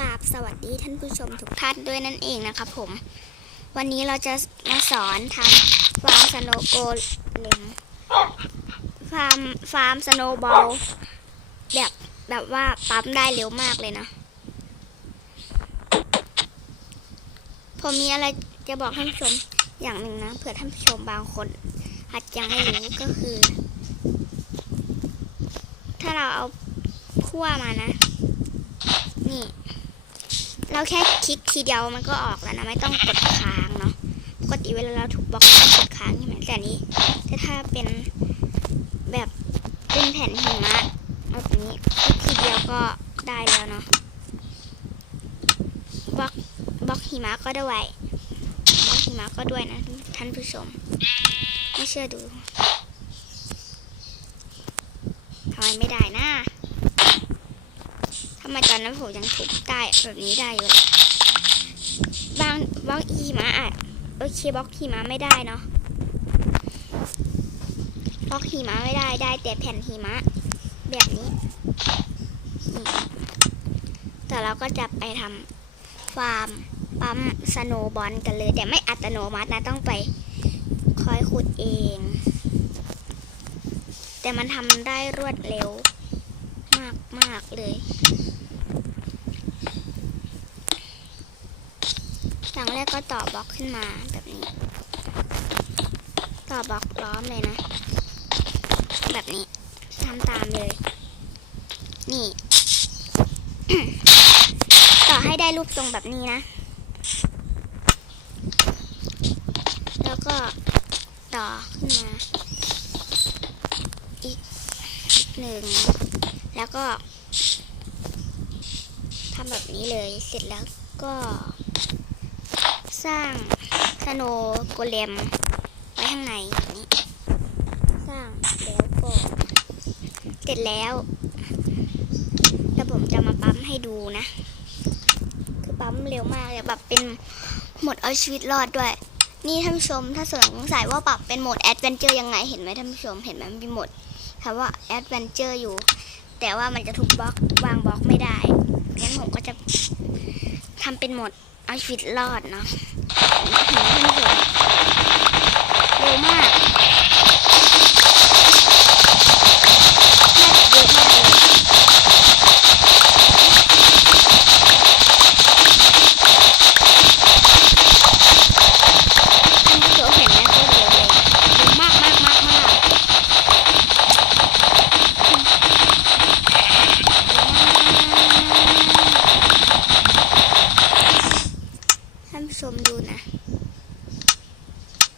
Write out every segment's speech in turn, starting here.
กราบสวัสดีท่านผู้ชมทุกท่านด้วยนั่นเองนะครับผม วันนี้เราจะมาสอนทำฟาร์มสโนโกเลมฟาร์มฟาร์มสโนบอลแบบแบบว่าปั๊มได้เร็วมากเลยนะ ผมมีอะไรจะบอกท่านผู้ชมอย่างหนึ่งนะเผื่อท่านผู้ชมบางคนอาจยังไม่รู้ก็คือ ถ้าเราเอาขั้วมานะ นี่ เราแค่คลิกทีเดียวมันก็ออกแล้วนะไม่ต้องกดค้างเนาะปกติเวลาเราถูกบล็อกต้องกดค้างใช่ไหมแต่นี้แต่ถ้าเป็นแบบเป็นแผ่นหิมะแบบนี้คลิกทีเดียวก็ได้แล้วเนาะบล็อกบล็อกหิมะก็ด้วยบล็อกหิมะก็ด้วยนะท่านผู้ชม ไม่เชื่อดูทำไมไม่ได้นะ ทำไมตอนนั้นผมยังทุบได้แบบนี้ได้อยู่เลยบางบล็อกอีมาอะโอเคบล็อกหิมะไม่ได้เนาะบล็อกหิมะไม่ได้ได้แต่แผ่นหิมะ แบบนี้ แต่เราก็จะไปทำฟาร์มปั๊มสโนบอลกันเลย แต่ไม่อัตโนมัตินะต้องไปคอยขุดเอง แต่มันทำได้รวดเร็ว มากเลยอย่างแรกก็ต่อบล็อกขึ้นมาแบบนี้ ต่อบล็อกล้อมเลยนะ แบบนี้ทำตามเลย นี่ ต่อให้ได้รูปทรงแบบนี้นะ แล้วก็ต่อขึ้นมา อีกหนึ่ง แล้วก็ทำแบบนี้เลยเสร็จแล้วก็สร้างสโนโกเลมไว้ข้างในนี้สร้างแล้วก็เสร็จแล้วแล้วผมจะมาปั๊มให้ดูนะ คือปั๊มเร็วมากเลยแบบเป็นหมดเอาชีวิตรอดด้วย นี่ท่านผู้ชมถ้าสงสัยว่าปรับเป็นโหมดแอดเวนเจอร์ยังไงเห็นไหมท่านผู้ชมเห็นไหมมันมีโหมดคำว่าแอดเวนเจอร์อยู่ แต่ว่ามันจะถูกบล็อกวางบล็อกไม่ได้งั้นผมก็จะทำเป็นหมดเอาชีวิตรอดเนาะเห็นไหมท่านผู้ชมเร็วมาก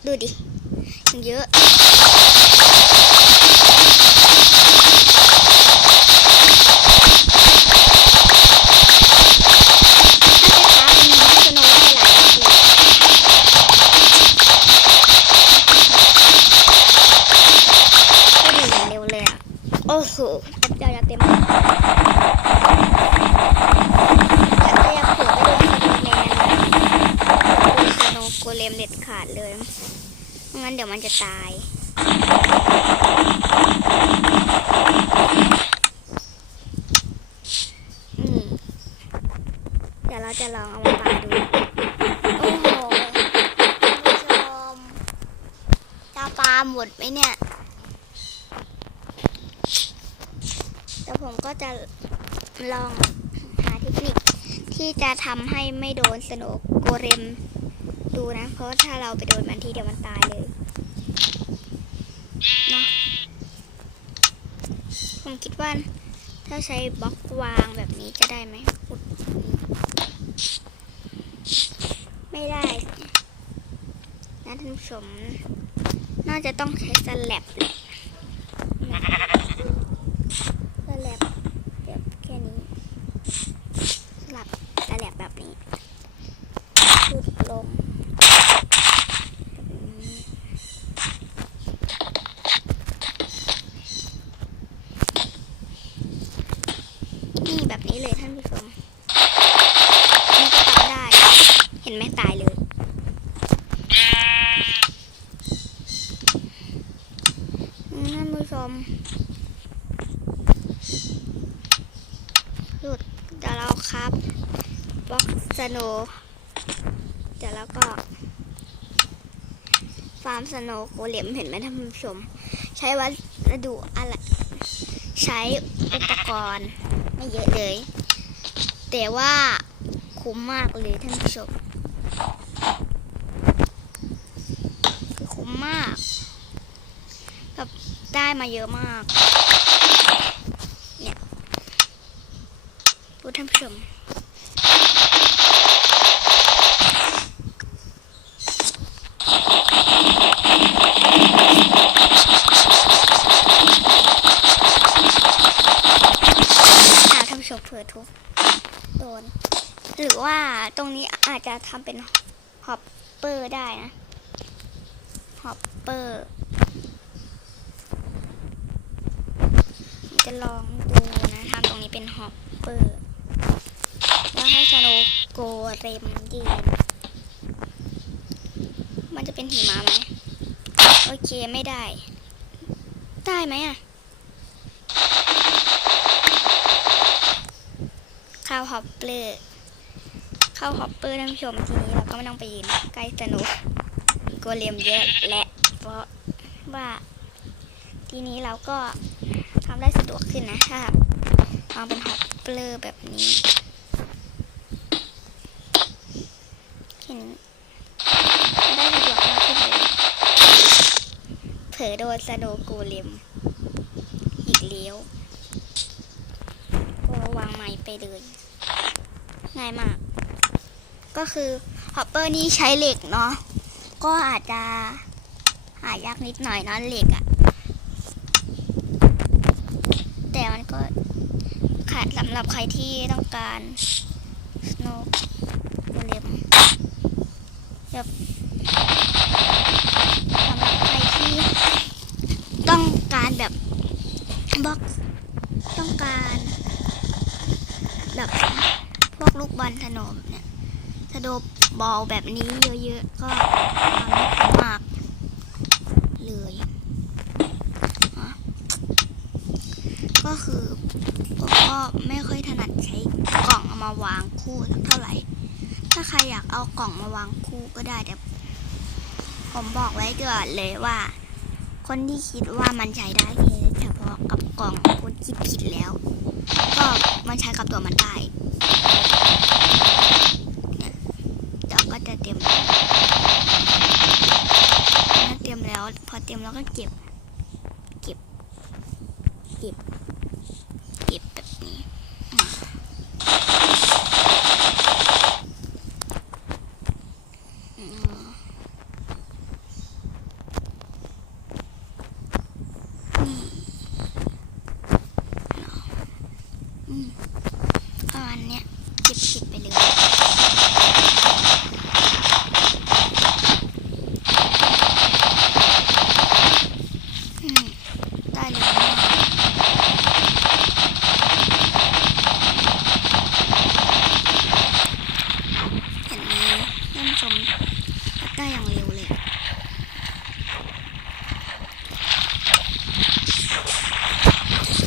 ดูดิยังเยอะถ้าช้าๆมันมีสโนว์ได้หลายรอบเลยก็ดีอย่างเร็วเลยอะโอ้โหแป๊บเดียวจะเต็มแล้วแต่ก็ยังเผื่อไปโดนสโนว์แมนนะโดนสโนว์โกเลมเด็ดขาดเลยไม่งั้น เดี๋ยวมันจะตายนี่เดี๋ยวเราจะลองเอามาปาดู โอ้โหท่านผู้ชมจะปาหมดไหมเนี่ย แต่ผมก็จะลองหาเทคนิคที่จะทำให้ไม่โดนสโนโกเรมดูนะ เพราะถ้าเราไปโดนมันทีเดียวมันตายเลย เนาะผมคิดว่าถ้าใช้บล็อกวางแบบนี้จะได้ไหมไม่ได้นะท่านผู้ชม น่าจะต้องใช้สแลบแหละสแลบแบบแค่นี้สลับสแลบแบบนี้ขุดลงแบบนี้นี่แบบนี้เลยท่านผู้ชม นี่ก็ทำได้ เห็นไหมตายเลย ท่านผู้ชมหยุดเดี๋ยวเราครับ บล็อก สโนเดี๋ยวแล้วก็ ฟาร์มสโนโกเลมเห็นไหมท่านผู้ชม ใช้วัสดุอะไร ใช้อุปกรณ์ ไม่เยอะเลย แต่ว่าคุ้มมากเลยท่านผู้ชมคือคุ้มมากแบบได้มาเยอะมาก เนี่ยพูดท่านผู้ชม หาทำชกเผื่อทุกโดน หรือว่าตรงนี้อาจจะทำเป็นฮอปเปอร์ได้นะฮอปเปอร์จะลองดูนะทำตรงนี้เป็นฮอปเปอร์แล้วให้สโนโกเรมยืนมันจะเป็นหิมะไหม โอเคไม่ได้ ได้ไหมอะข้าวฮอปเปอร์ข้าวฮอปเปอร์ท่านผู้ชมทีนี้เราก็ไม่ต้องไปยืนใกล้สนุกโกเลมเยอะและเพราะว่า ทีนี้เราก็ทำได้สะดวกขึ้นนะถ้าทำเป็นฮอปเปอร์แบบนี้เห็นได้สะดวกมากขึ้นเลยเผล อโดนสโนว์โกเลมอีกเลี้ยวก็วางไม้ไปเลยง่ายมาก ก็คือฮอปเปอร์นี่ใช้เหล็กเนาะก็อาจจะหายากนิดหน่อยเนอะเหล็กอะแต่มันก็ขาดสำหรับใครที่ต้องการสโนว์โกเลมแบบสำหรับใครที่ต้องการแบบบล็อกต้องการ แบบพวกลูก บอลถนมเนี่ยสะดบอลแบบนี้เยอะๆก็ทำได้มากเลยก็คือผมก็ไม่ค่อยถนัดใช้กล่องเอามาวางคู่เท่าไหร่ ถ้าใครอยากเอากล่องมาวางคู่ก็ได้แต่ผมบอกไว้ก่อนเลยว่า คนที่คิดว่ามันใช้ได้แค่เฉพาะกับกล่องคุณคิดผิดแล้ว ก็มันใช้กับตัวมันได้เนี่ยเดี๋ยวก็จะเตรียมเมื่อเตรียมแล้ว พอเตรียมแล้วก็เก็บ เก็บ เก็บ เลยเนั่นผู้ได้อย่างเร็วเลย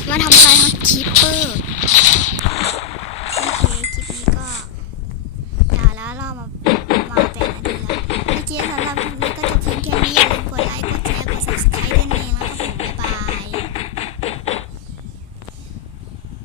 มาทำลายฮักคีเปอร์